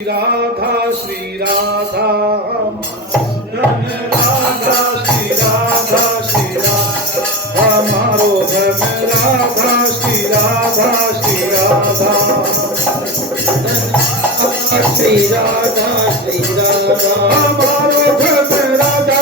राधा श्री राधा राधा श्री राधा श्री राधा हमारो धर्म राधा श्री राधा श्री राधा श्री राधा श्री राधा हमारो धर्म राधा